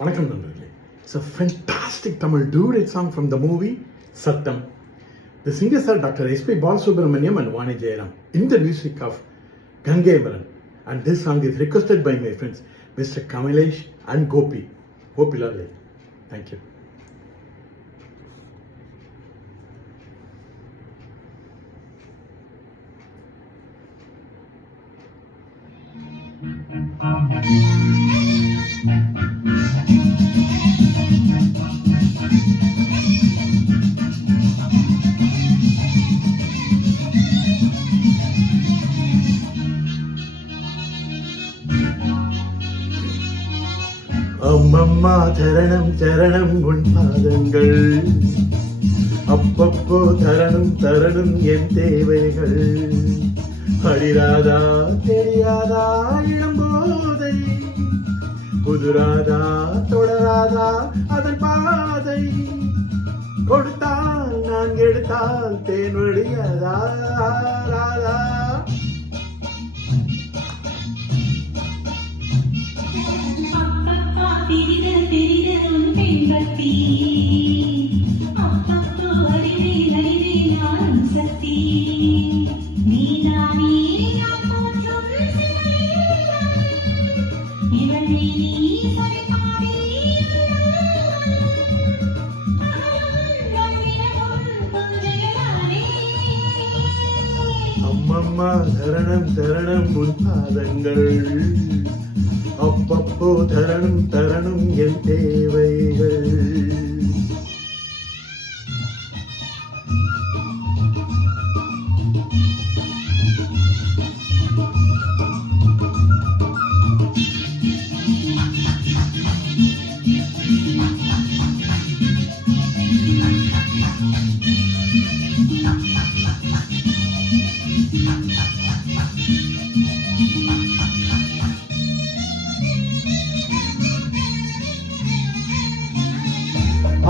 வணக்கம் நண்பர்களே. It's a fantastic Tamil duet song from the movie Sattam. The singers are Dr. S.P. Balasubramaniam and Vani Jayaram in the music of Gangai Maran. And this song is requested by my friends Mr. Kamalesh and Gopi. Hope you love it. Thank you. அம்மம்மா சரணம் சரணம் உன் பாதங்கள், அப்பப்போ தரணும் தரணும் என் தேவைகள். அடிராதா தெரியாதா இளம்போதை, புதுராதா தொடராதா அதன் பாதை. கொடுத்தால் நான் எடுத்தால் தேன் வழியாதா ராதா. அம்மம்மா தரணம் தரணம் உன் பாதங்கள், அப்பப்போ தரணும் தரணும் என் தேவைகள்.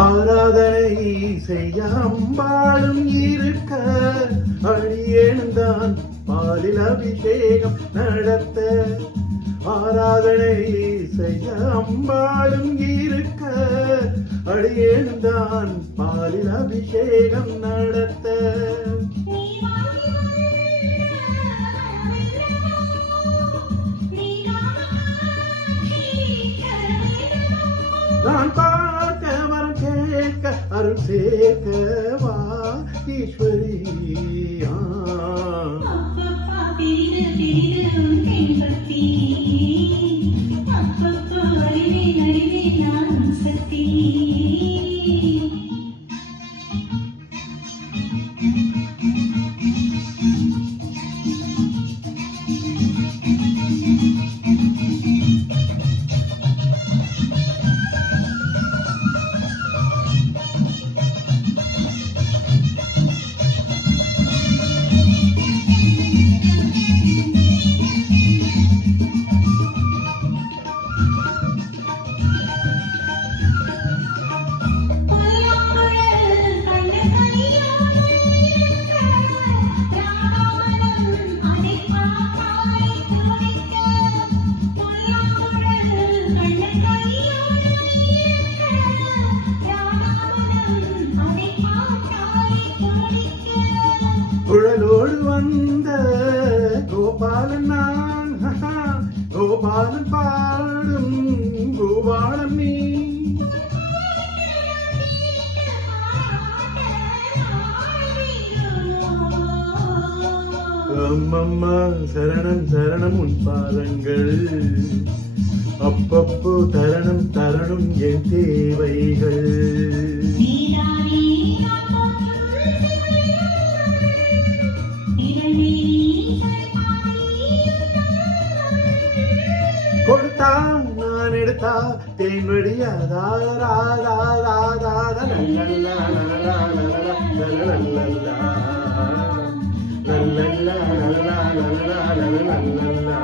ஆராதனை செய்ய அம்பாளும் இருக்க, அடியேனுந்தான் பாலில் அபிஷேகம் நடத்த. ஆராதனை செய்ய அம்பாளும் இருக்க, அடியேனுந்தான் பாலில் அபிஷேகம் நடத்த. நான் பார்க்க வரம் கேட்க அருள் சேர்க்கவா ஈஸ்வரி. குழலோடு வந்த கோபாலன் நான், கோபாலன் பாடும் கோபாலன் நீ. அம்மம்மா சரணம் சரணம் உன் பாதங்கள், அப்பப்போ தரணும் தரணும் என் தேவைகள். கொடுத்தா நான் எடுத்தா தேன் வழியாதா ராதா ராதா லல்லல்லா லல்லல்லா லல்லல்லா லல்லல்லா லல்லல்லா லல்லல்லா.